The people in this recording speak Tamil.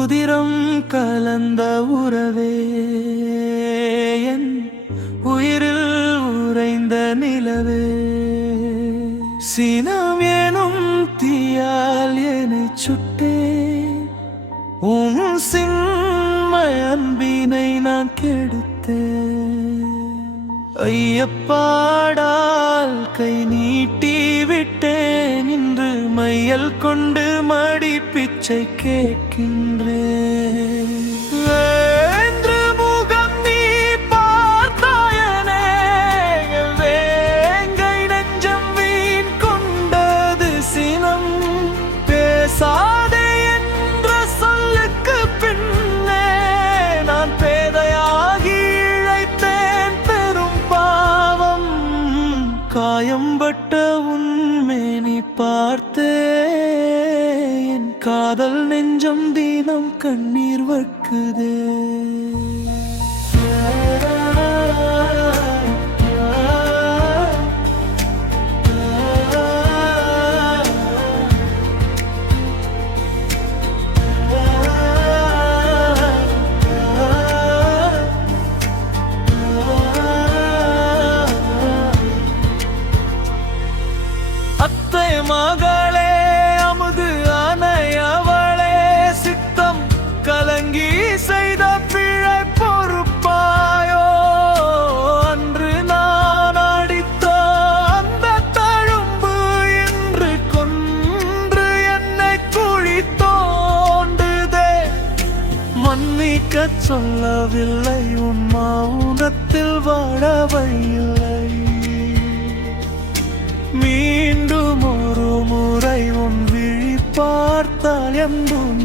உதிரம் கலந்த உறவே என் உயிரில் உறைந்த நிலவே. சினம் எனும் தீயால் என்னை சுட்டே உன் சின்மய அன்பினை நான் கெடுத்தேன் ஐயப்பாடால் கை நீட்டி விட்டேன் மையல் கொண்டு மடி பிச்சை கேட்கின்றேன் வேன்று முகம் நீ பார்த்தாயனே வேங்கை நெஞ்சம் வீண் கொண்டது சினம். பேசாதே என்ற சொல்லுக்கு பின்னே நான் பேதையாகி இழைத்தேன் பெரும் பாவம். காயம்பட்ட காதல் நெஞ்சம் தீனம் கண்ணீர் வக்குதே அத்தை சிரிக்க சொல்லவில்லை உன் மௌனத்தில் வாழவையில்லை மீண்டும் ஒரு முறை உன் விழி பார்த்தால் எம்பும்